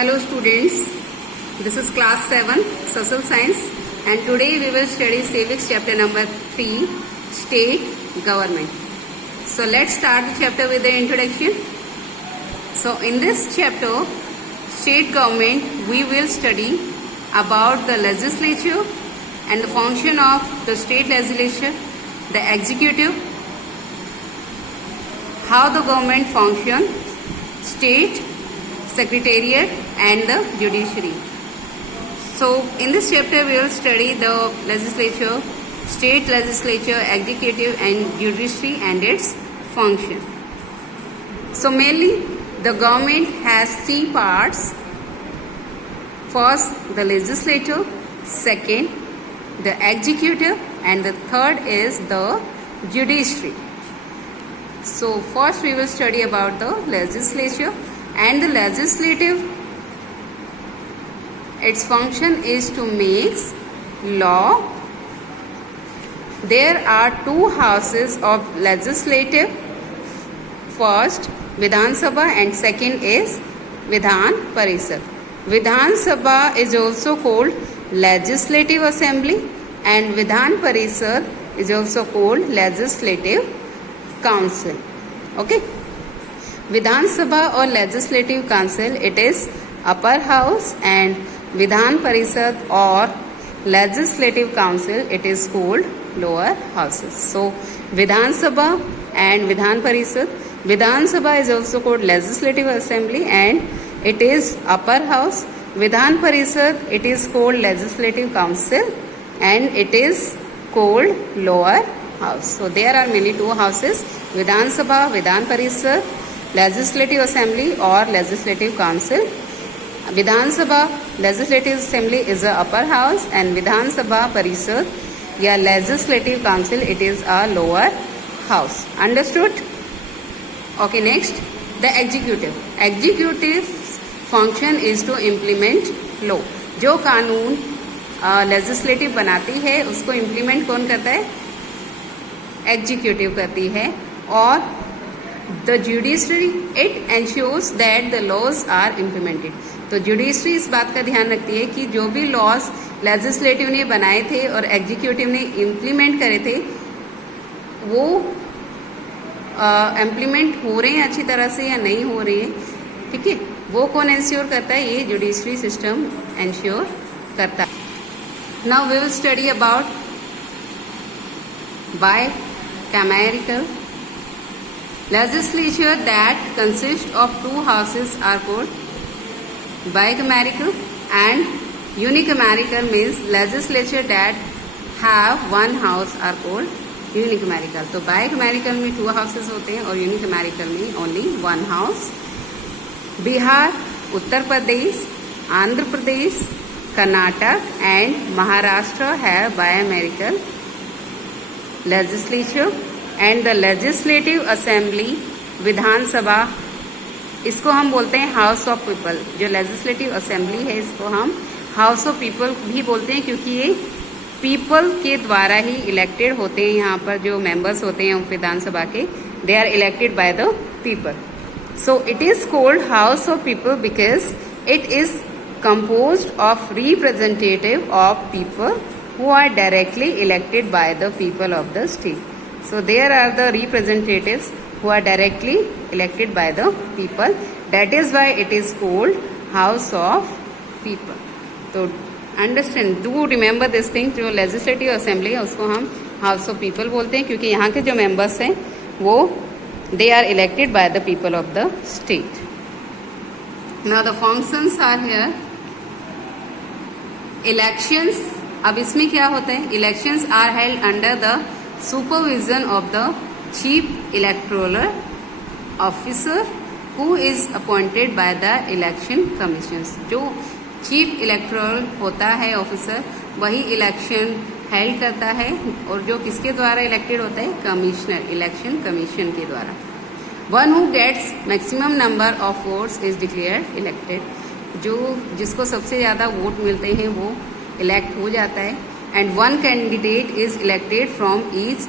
Hello students, this is class 7 social science and today we will study civics chapter number 3 state government. So let's start the chapter with the introduction. So in this chapter state government we will study about the legislature and the function of the state legislature, the executive, how the government function, state secretariat and the judiciary. So in this chapter we will study the legislature, state legislature, executive and judiciary and its function. So mainly the government has three parts. First the legislature, second the executive and the third is the judiciary. So first we will study about the legislature. And the legislative, its function is to make law. There are two houses of legislative. First Vidhan Sabha and second is Vidhan Parishad. Vidhan Sabha is also called Legislative Assembly and Vidhan Parishad is also called Legislative Council. Okay. Vidhan Sabha or Legislative Council, it is upper house, and Vidhan Parishad or Legislative Council, it is called lower houses. So Vidhan Sabha and Vidhan Parishad. Vidhan Sabha is also called Legislative Assembly and it is upper house. Vidhan Parishad, it is called Legislative Council and it is called lower house. So there are mainly two houses, Vidhan Sabha, Vidhan Parishad, Legislative Assembly or Legislative Council. Vidhan Sabha Legislative Assembly is a upper house and Vidhan Sabha Parishad या Legislative Council it is a lower house. Understood? Okay, next the executive. Executive function is to implement law. जो कानून legislative बनाती है उसको implement कौन करता है? Executive करती है. और the judiciary it ensures that the laws are implemented. तो judiciary इस बात का ध्यान रखती है कि जो भी laws legislative ने बनाए थे और executive ने implement करे थे वो implement हो रहे हैं अच्छी तरह से या नहीं हो रहे हैं, ठीक है, वो कौन ensure करता है? ये judiciary system ensure करता है. Now we will study about bicameral legislature that consist of two houses are called bicameral and unicameral means legislature that have one house are called unicameral. तो bicameral में two houses होते हैं और unicameral में only one house. Bihar, Uttar Pradesh, Andhra Pradesh, Karnataka and Maharashtra have bicameral legislature. And the legislative assembly Vidhan Sabha इसको हम बोलते हैं हाउस ऑफ पीपल. जो लेजिस्लेटिव असेंबली है इसको हम हाउस ऑफ पीपल भी बोलते हैं क्योंकि ये पीपल के द्वारा ही इलेक्टेड होते हैं. यहाँ पर जो मेंबर्स होते हैं विधान सभा के they are elected by the people. So it is called house of people because it is composed of representative of people who are directly elected by the people of the state. So there are the representatives who are directly elected by the people. That is why it is called House of People. So understand, do remember this thing. जो legislative assembly है उसको हम House of People बोलते हैं क्योंकि यहाँ के जो members हैं वो they are elected by the people of the state. Now the functions are here. Elections. अब इसमें क्या होता है? Elections are held under the supervision of the chief electoral officer who is appointed by the election commissions. जो chief electoral होता है officer वही election held करता है और जो किसके द्वारा इलेक्टेड होता है? कमिश्नर, इलेक्शन कमीशन के द्वारा. One who gets maximum number of votes is declared elected. जो जिसको सबसे ज़्यादा वोट मिलते हैं वो इलेक्ट हो जाता है. And one candidate is elected from each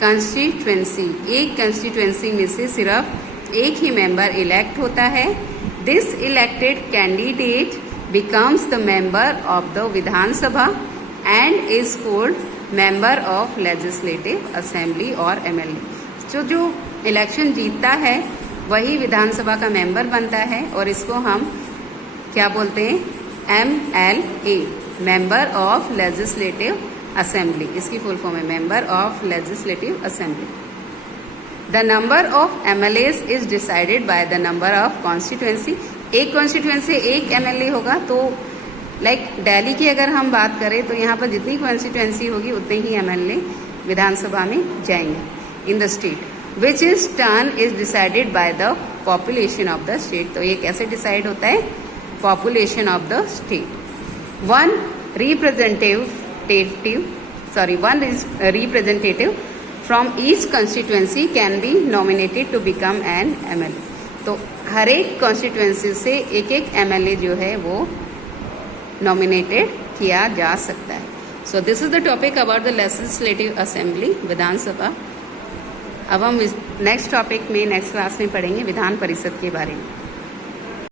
constituency. एक कंस्टिट्यूएंसी में से सिर्फ एक ही मेंबर इलेक्ट होता है. This elected candidate becomes the member of the Vidhan Sabha and is called member of legislative assembly और MLA। जो इलेक्शन जीतता है वही विधानसभा का मेंबर बनता है और इसको हम क्या बोलते हैं, MLA, member of legislative assembly. इसकी फुल फॉर्म है member of legislative assembly. The number of MLAs is decided by the number of constituency. एक कॉन्स्टिट्यूएंसी एक MLA होगा, तो लाइक दिल्ली की अगर हम बात करें तो यहाँ पर जितनी कॉन्स्टिट्यूएंसी होगी उतने ही MLA विधानसभा में जाएंगे in the state, which is turn is decided by the population of the state. तो ये कैसे डिसाइड होता है, population of the state. One representative from each constituency can be nominated to become an MLA। तो हर एक constituency से एक एक MLA जो है वो नॉमिनेटेड किया जा सकता है। So this is the topic about the legislative assembly, Vidhan Sabha. अब हम नेक्स्ट टॉपिक में नेक्स्ट क्लास में पढ़ेंगे विधान परिषद के बारे में।